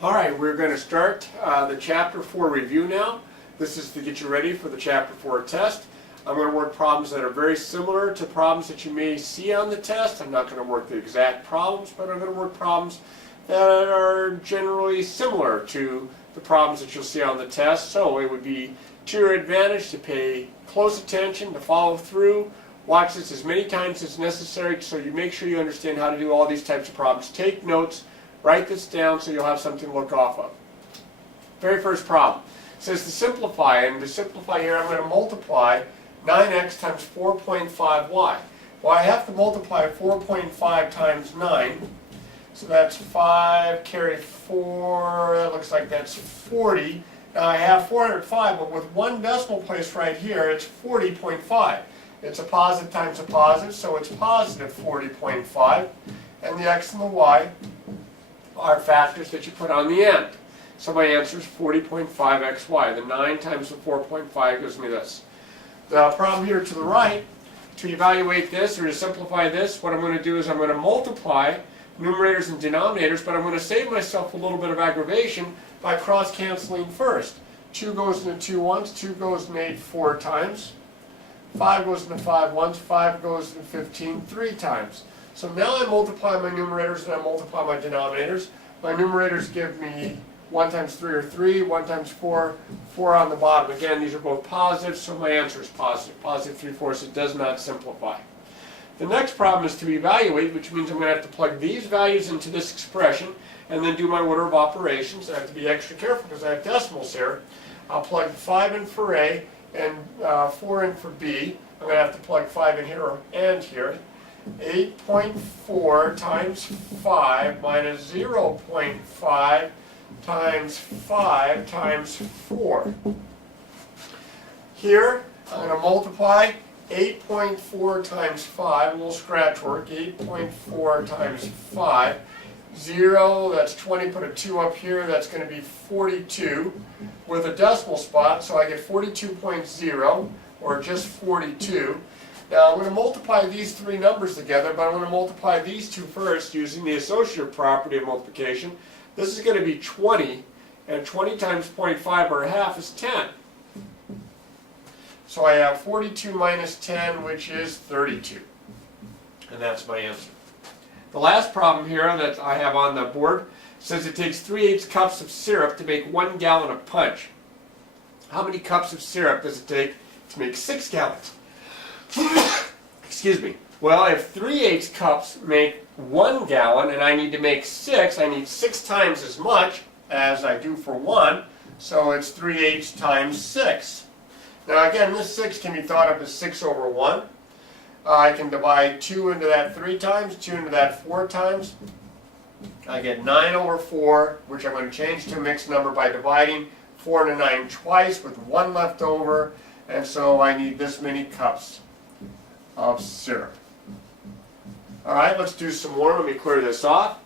All right, we're going to start the Chapter 4 review now. This is to get you ready for the Chapter 4 test. I'm going to work problems that are very similar to problems that you may see on the test. I'm not going to work the exact problems, but I'm going to work problems that are generally similar to the problems that you'll see on the test. So it would be to your advantage to pay close attention, to follow through, watch this as many times as necessary so you make sure you understand how to do all these types of problems. Take notes. Write this down so you'll have something to look off of. Very first problem. It says to simplify, and to simplify here I'm going to multiply 9x times 4.5y. Well, I have to multiply 4.5 times 9, so that's 5 carry 4, that looks like that's 40. Now I have 405, but with one decimal place right here, it's 40.5. It's a positive times a positive, so it's positive 40.5, and the x and the y are factors that you put on the end. So my answer is 40.5xy. The 9 times the 4.5 gives me this. The problem here to the right, to evaluate this or to simplify this, what I'm going to do is I'm going to multiply numerators and denominators, but I'm going to save myself a little bit of aggravation by cross-canceling first. 2 goes into 2 once, 2 goes into 8 4 times, 5 goes into 5 once, 5 goes into 15 3 times. So now I multiply my numerators and I multiply my denominators. My numerators give me 1 times 3 or 3, 1 times 4, 4 on the bottom. Again, these are both positive, so my answer is positive. Positive 3/4, it does not simplify. The next problem is to evaluate, which means I'm going to have to plug these values into this expression and then do my order of operations. I have to be extra careful because I have decimals here. I'll plug 5 in for A and 4 in for B. I'm going to have to plug 5 in here and here. 8.4 times 5 minus 0.5 times 5 times 4. Here, I'm going to multiply 8.4 times 5, a little scratch work, 8.4 times 5. 0, that's 20, put a 2 up here, that's going to be 42 with a decimal spot, so I get 42.0, or just 42. Now I'm going to multiply these three numbers together, but I'm going to multiply these two first using the associative property of multiplication. This is going to be 20, and 20 times 0.5 or a half is 10. So I have 42 minus 10, which is 32. And that's my answer. The last problem here that I have on the board says it takes 3/8 cups of syrup to make 1 gallon of punch. How many cups of syrup does it take to make 6 gallons? Excuse me. Well, if 3/8 cups make 1 gallon and I need to make 6, I need 6 times as much as I do for 1, so it's 3/8 times 6. Now again, this 6 can be thought of as 6 over 1. I can divide 2 into that 3 times, 2 into that 4 times. I get 9 over 4, which I'm going to change to a mixed number by dividing 4 into 9 twice with 1 left over, and so I need this many cups of syrup. Alright, let's do some more. Let me clear this off.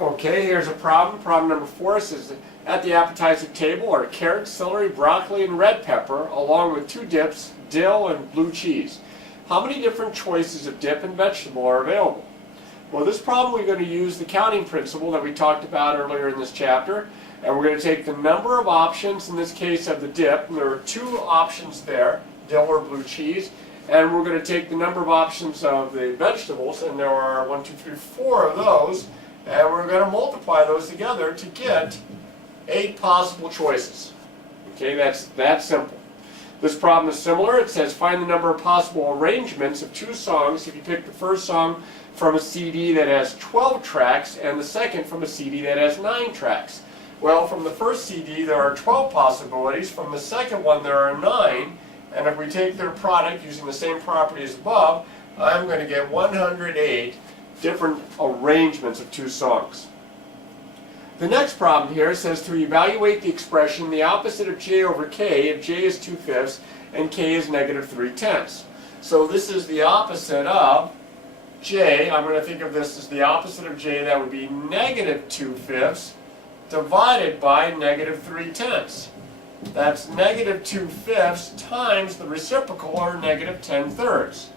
Okay, here's a problem. Problem number 4 says that at the appetizer table are carrots, celery, broccoli, and red pepper, along with 2 dips, dill, and blue cheese. How many different choices of dip and vegetable are available? Well, this problem we're going to use the counting principle that we talked about earlier in this chapter, and we're going to take the number of options, in this case of the dip, and there are 2 options there, dill or blue cheese, and we're going to take the number of options of the vegetables, and there are 1, 2, 3, 4 of those, and we're going to multiply those together to get 8 possible choices. Okay, that's that simple. This problem is similar. It says find the number of possible arrangements of 2 songs if you pick the first song from a CD that has 12 tracks and the second from a CD that has 9 tracks. Well, from the first CD there are 12 possibilities. From the second one there are 9. And if we take their product using the same property as above, I'm going to get 108 different arrangements of 2 songs. The next problem here says to evaluate the expression the opposite of j over k if j is 2/5 and k is negative 3/10. So this is the opposite of j. I'm going to think of this as the opposite of j. That would be negative 2/5 divided by negative 3/10. That's negative 2/5 times the reciprocal, or negative 10/3.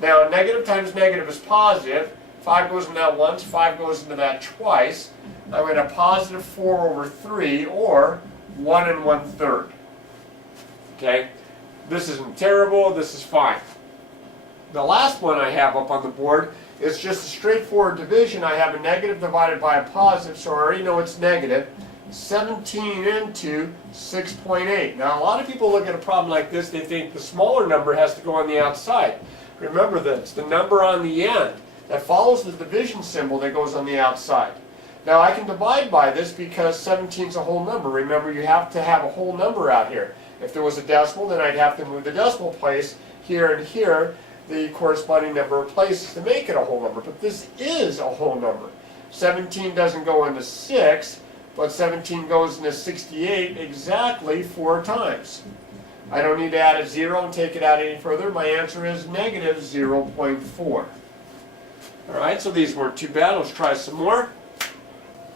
Now negative times negative is positive. 5 goes into that once, 5 goes into that twice. I'm going to positive 4 over 3, or 1 1/3. Okay? This isn't terrible, this is fine. The last one I have up on the board is just a straightforward division. I have a negative divided by a positive, so I already know it's negative. 17 into 6.8. Now, a lot of people look at a problem like this, they think the smaller number has to go on the outside. Remember that it's the number on the end that follows the division symbol that goes on the outside. Now, I can divide by this because 17 is a whole number. Remember, you have to have a whole number out here. If there was a decimal, then I'd have to move the decimal place here and here, the corresponding number of places to make it a whole number. But this is a whole number. 17 doesn't go into 6, but 17 goes into 68 exactly 4 times. I don't need to add a 0 and take it out any further. My answer is negative 0.4. All right, so these weren't too bad. Let's try some more.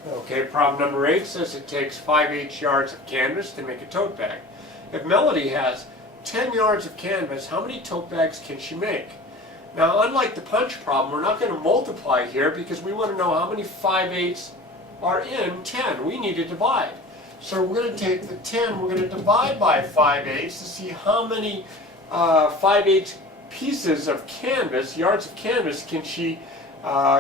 Okay, problem number 8 says it takes 5/8 yards of canvas to make a tote bag. If Melody has 10 yards of canvas, how many tote bags can she make? Now, unlike the punch problem, we're not going to multiply here because we want to know how many 5/8 are in 10. We need to divide. So we're going to take the 10, we're going to divide by 5/8 to see how many 5/8 pieces of canvas, yards of canvas, can she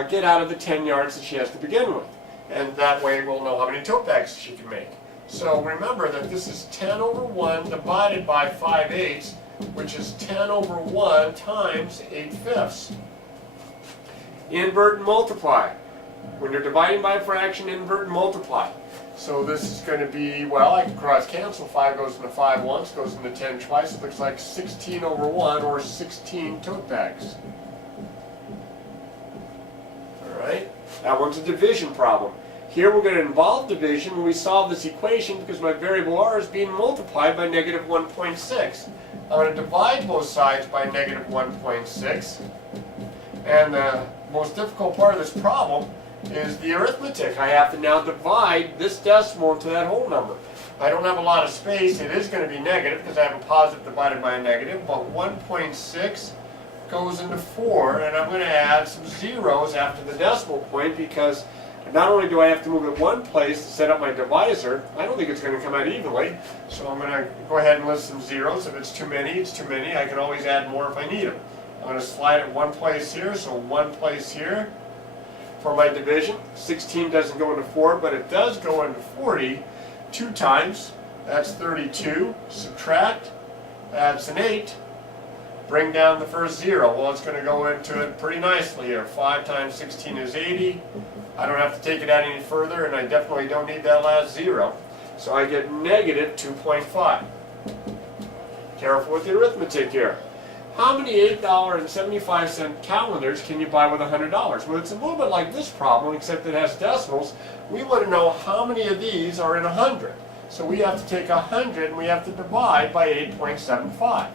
get out of the 10 yards that she has to begin with. And that way we'll know how many tote bags she can make. So remember that this is 10 over 1 divided by 5/8, which is 10 over 1 times 8/5. Invert and multiply. When you're dividing by a fraction, invert and multiply. So this is going to be, well, I can cross cancel. 5 goes into 5 once, goes into 10 twice. It looks like 16 over 1, or 16 tote bags. All right, that one's a division problem. Here we're going to involve division when we solve this equation because my variable r is being multiplied by negative 1.6. I'm going to divide both sides by negative 1.6. And the most difficult part of this problem is the arithmetic. I have to now divide this decimal into that whole number. I don't have a lot of space. It is going to be negative because I have a positive divided by a negative, but 1.6 goes into 4, and I'm going to add some zeros after the decimal point because not only do I have to move it one place to set up my divisor, I don't think it's going to come out evenly, so I'm going to go ahead and list some zeros. If it's too many, it's too many. I can always add more if I need them. I'm going to slide it one place here, so one place here. For my division, 16 doesn't go into 4, but it does go into 40 2 times. That's 32. Subtract, that's an 8. Bring down the first 0. Well, it's going to go into it pretty nicely here. 5 times 16 is 80. I don't have to take it out any further, and I definitely don't need that last 0. So I get negative 2.5. Careful with the arithmetic here. How many $8.75 calendars can you buy with $100? Well, it's a little bit like this problem, except it has decimals. We want to know how many of these are in 100. So we have to take 100 and we have to divide by 8.75.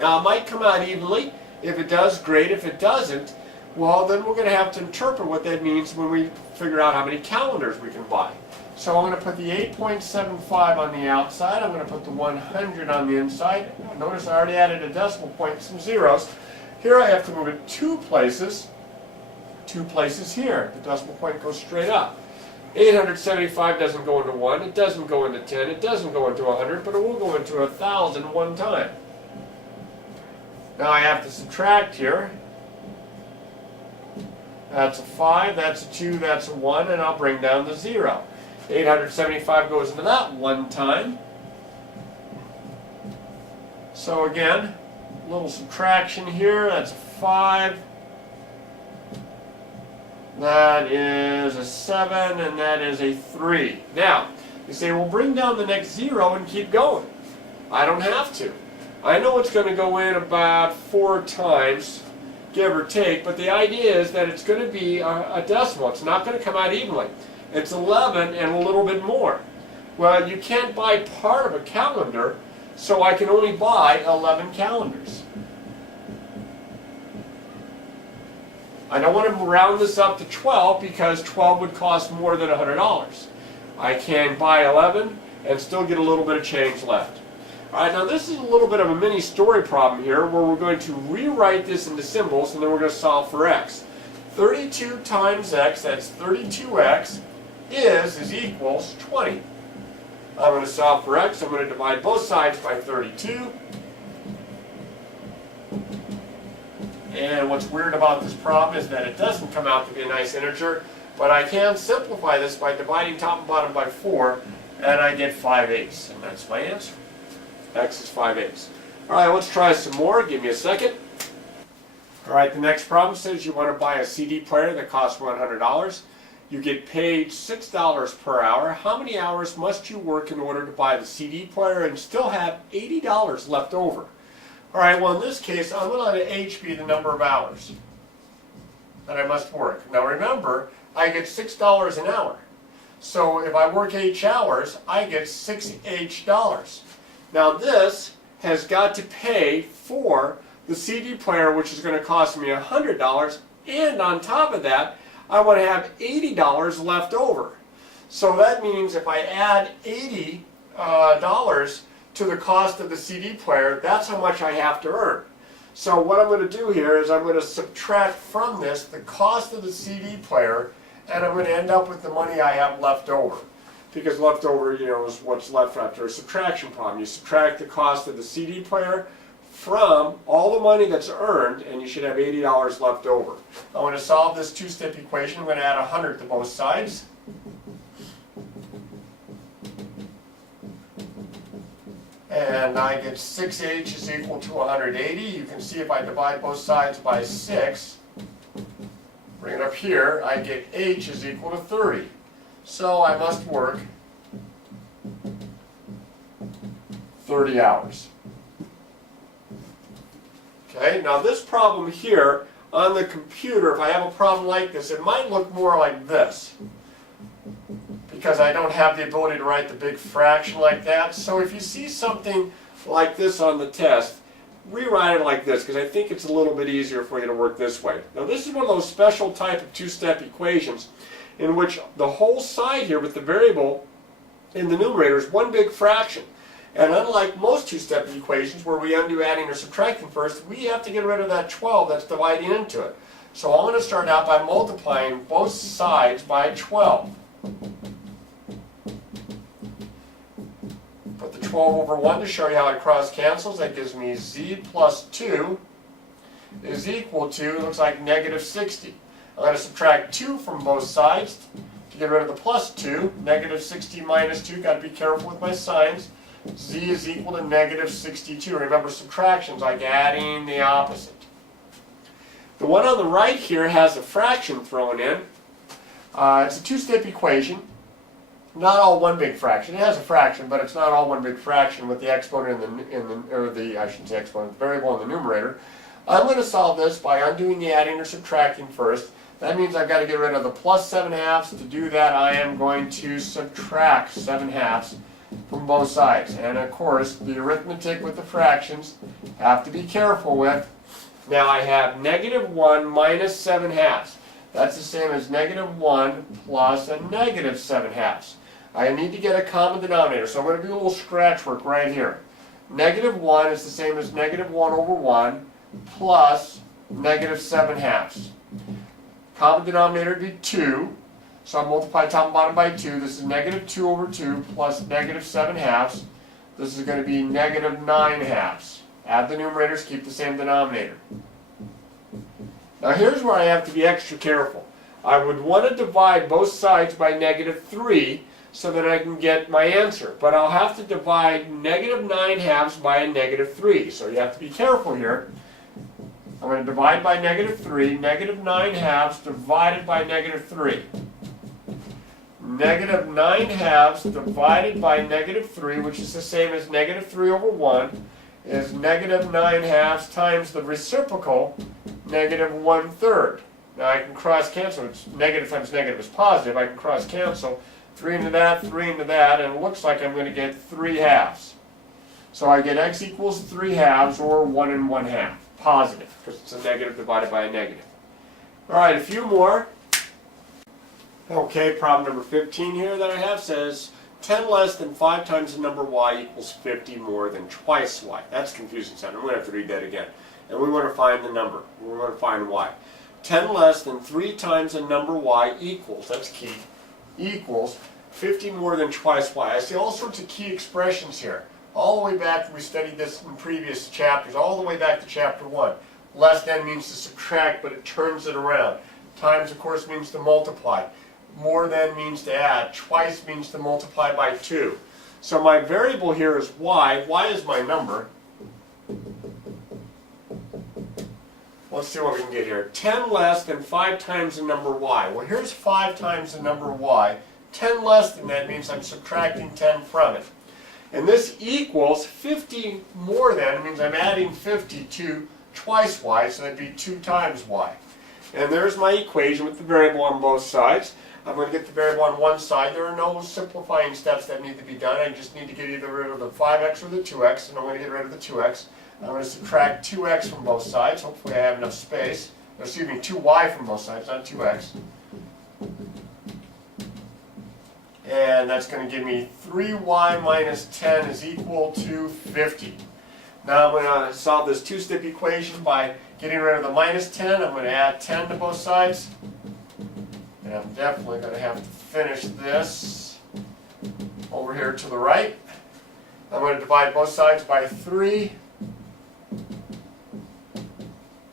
Now, it might come out evenly. If it does, great. If it doesn't, well, then we're going to have to interpret what that means when we figure out how many calendars we can buy. So I'm going to put the 8.75 on the outside. I'm going to put the 100 on the inside. Notice I already added a decimal point and some zeros. Here I have to move it 2 places here. The decimal point goes straight up. 875 doesn't go into 1. It doesn't go into 10. It doesn't go into 100, but it will go into 1,000 one time. Now I have to subtract here. That's a 5, that's a 2, that's a 1, and I'll bring down the 0. 875 goes into that one time. So again, a little subtraction here. That's a 5. That is a 7, and that is a 3. Now, you say, well, bring down the next 0 and keep going. I don't have to. I know it's going to go in about 4 times, give or take, but the idea is that it's going to be a decimal. It's not going to come out evenly. It's 11 and a little bit more. Well, you can't buy part of a calendar, so I can only buy 11 calendars. I don't want to round this up to 12 because 12 would cost more than $100. I can buy 11 and still get a little bit of change left. All right, now this is a little bit of a mini story problem here where we're going to rewrite this into symbols and then we're going to solve for x. 32 times x, that's 32x, is equals 20. I'm going to solve for x. I'm going to divide both sides by 32. And what's weird about this problem is that it doesn't come out to be a nice integer, but I can simplify this by dividing top and bottom by 4, and I get 5/8, and that's my answer. X is 5/8. All right, let's try some more. Give me a second. All right, the next problem says you want to buy a CD player that costs $100. You get paid $6 per hour. How many hours must you work in order to buy the CD player and still have $80 left over? All right, well in this case, I'm going to let H be the number of hours that I must work. Now remember, I get $6 an hour. So if I work H hours, I get $6H. Now this has got to pay for the CD player, which is going to cost me $100, and on top of that, I want to have $80 left over. So that means if I add $80 to the cost of the CD player, that's how much I have to earn. So what I'm going to do here is I'm going to subtract from this the cost of the CD player, and I'm going to end up with the money I have left over. Because left over, you know, is what's left after a subtraction problem. You subtract the cost of the CD player from all the money that's earned, and you should have $80 left over. I want to solve this two-step equation. I'm going to add 100 to both sides. And I get 6H is equal to 180. You can see if I divide both sides by 6, bring it up here, I get H is equal to 30. So I must work 30 hours. Okay, now this problem here on the computer, if I have a problem like this, it might look more like this, because I don't have the ability to write the big fraction like that. So if you see something like this on the test, rewrite it like this, because I think it's a little bit easier for you to work this way. Now this is one of those special type of two-step equations in which the whole side here with the variable in the numerator is one big fraction. And unlike most two-step equations where we undo adding or subtracting first, we have to get rid of that 12 that's dividing into it. So I'm going to start out by multiplying both sides by 12. Put the 12 over 1 to show you how it cross cancels. That gives me z plus 2 is equal to, looks like, negative 60. I'm going to subtract 2 from both sides to get rid of the plus 2. Negative 60 minus 2, got to be careful with my signs. Z is equal to negative 62. Remember, subtractions like adding the opposite. The one on the right here has a fraction thrown in. It's a two-step equation. Not all one big fraction. It has a fraction, but it's not all one big fraction with the exponent I shouldn't say exponent, the variable in the numerator. I'm going to solve this by undoing the adding or subtracting first. That means I've got to get rid of the plus 7/2. To do that, I am going to subtract 7/2 from both sides. And of course, the arithmetic with the fractions have to be careful with. Now I have negative 1 minus 7/2. That's the same as negative 1 plus a negative 7/2. I need to get a common denominator, so I'm going to do a little scratch work right here. Negative 1 is the same as negative 1 over 1 plus negative 7/2. Common denominator would be 2. So I'll multiply top and bottom by 2. This is negative 2 over 2 plus negative 7/2. This is going to be negative 9/2. Add the numerators, keep the same denominator. Now here's where I have to be extra careful. I would want to divide both sides by negative 3 so that I can get my answer. But I'll have to divide negative 9/2 by a negative 3. So you have to be careful here. I'm going to divide by negative 3. Negative 9/2 divided by negative 3. Negative 9/2 divided by negative 3, which is the same as negative 3 over 1, is negative 9/2 times the reciprocal, negative 1/3. Now I can cross cancel. It's negative times negative is positive. I can cross cancel. 3 into that, 3 into that, and it looks like I'm going to get 3/2. So I get x equals 3/2, or 1 1/2. Positive, because it's a negative divided by a negative. All right, a few more. Okay, problem number 15 here that I have says 10 less than 5 times the number y equals 50 more than twice y. That's confusing sound. I'm going to have to read that again. And we want to find the number. We want to find y. 10 less than 3 times the number y equals, that's key, equals 50 more than twice y. I see all sorts of key expressions here. All the way back, we studied this in previous chapters, all the way back to chapter 1. Less than means to subtract, but it turns it around. Times, of course, means to multiply. More than means to add. Twice means to multiply by 2. So my variable here is y. Y is my number. Let's see what we can get here. 10 less than 5 times the number y. Well, here's 5 times the number y. 10 less than that means I'm subtracting 10 from it. And this equals 50 more than means I'm adding 50 to twice y, so that'd be 2 times y. And there's my equation with the variable on both sides. I'm going to get the variable on one side. There are no simplifying steps that need to be done. I just need to get either rid of the 5x or the 2x, and I'm going to get rid of the 2x. I'm going to subtract 2x from both sides. Hopefully I have enough space. Excuse me, 2y from both sides, not 2x. And that's going to give me 3y minus 10 is equal to 50. Now I'm going to solve this two-step equation by getting rid of the minus 10. I'm going to add 10 to both sides. And I'm definitely going to have to finish this over here to the right. I'm going to divide both sides by 3.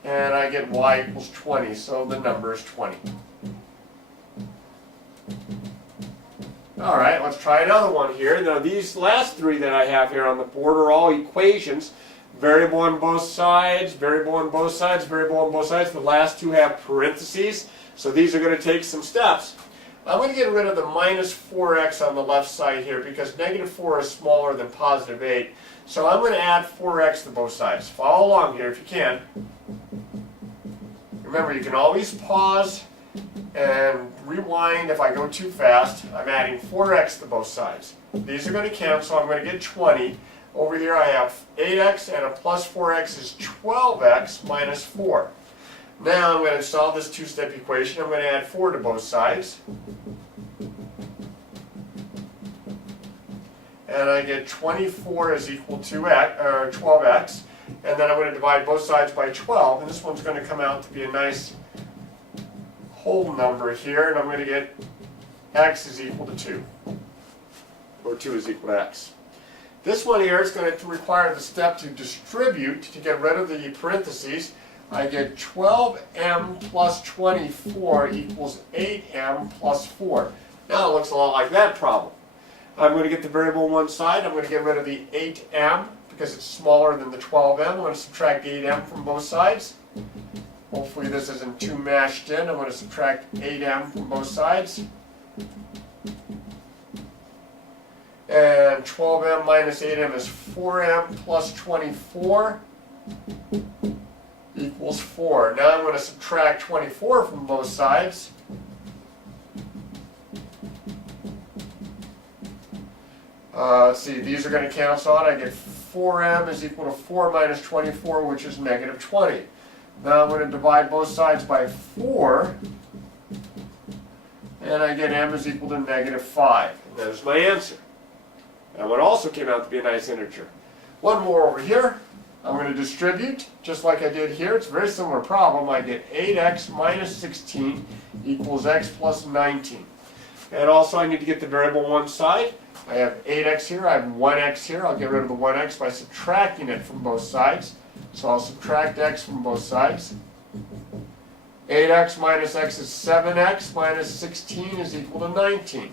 And I get y equals 20, so the number is 20. All right, let's try another one here. Now these last 3 that I have here on the board are all equations. Variable on both sides, variable on both sides, variable on both sides. The last 2 have parentheses, so these are going to take some steps. I'm going to get rid of the minus 4x on the left side here because negative 4 is smaller than positive 8. So I'm going to add 4x to both sides. Follow along here if you can. Remember, you can always pause and rewind if I go too fast. I'm adding 4x to both sides. These are going to cancel. I'm going to get 20. Over here I have 8x and a plus 4x is 12x minus 4. Now I'm going to solve this two-step equation. I'm going to add 4 to both sides. And I get 24 is equal to 12x. And then I'm going to divide both sides by 12. And this one's going to come out to be a nice whole number here. And I'm going to get x is equal to 2. Or 2 is equal to x. This one here is going to require the step to distribute to get rid of the parentheses. I get 12m plus 24 equals 8m plus 4. Now it looks a lot like that problem. I'm going to get the variable on one side. I'm going to get rid of the 8m because it's smaller than the 12m. I'm going to subtract 8m from both sides. Hopefully this isn't too mashed in. I'm going to subtract 8m from both sides. And 12m minus 8m is 4m plus 24 equals 4. Now I'm going to subtract 24 from both sides. Let's see, these are going to cancel out. I get 4m is equal to 4 minus 24, which is negative 20. Now I'm going to divide both sides by 4. And I get m is equal to negative 5. And there's my answer. And what also came out to be a nice integer. One more over here. I'm going to distribute, just like I did here. It's a very similar problem. I get 8x minus 16 equals x plus 19. And also I need to get the variable on one side. I have 8x here, I have 1x here. I'll get rid of the 1x by subtracting it from both sides. So I'll subtract x from both sides. 8x minus x is 7x minus 16 is equal to 19.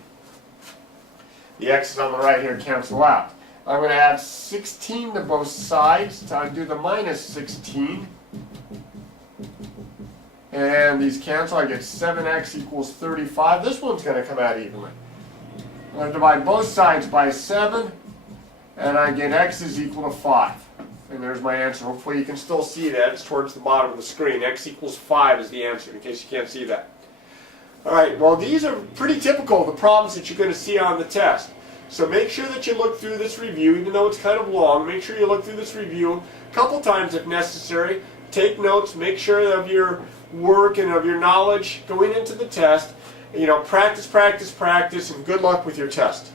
The x's on the right here cancel out. I'm going to add 16 to both sides to do the minus 16. And these cancel. I get 7x equals 35. This one's going to come out evenly. I'm going to divide both sides by 7. And I get x is equal to 5. And there's my answer. Hopefully you can still see that. It's towards the bottom of the screen. X equals 5 is the answer, in case you can't see that. All right, well, these are pretty typical of the problems that you're going to see on the test. So make sure that you look through this review, even though it's kind of long. Make sure you look through this review a couple times if necessary. Take notes. Make sure of your work and of your knowledge going into the test. You know, practice, practice, practice, and good luck with your test.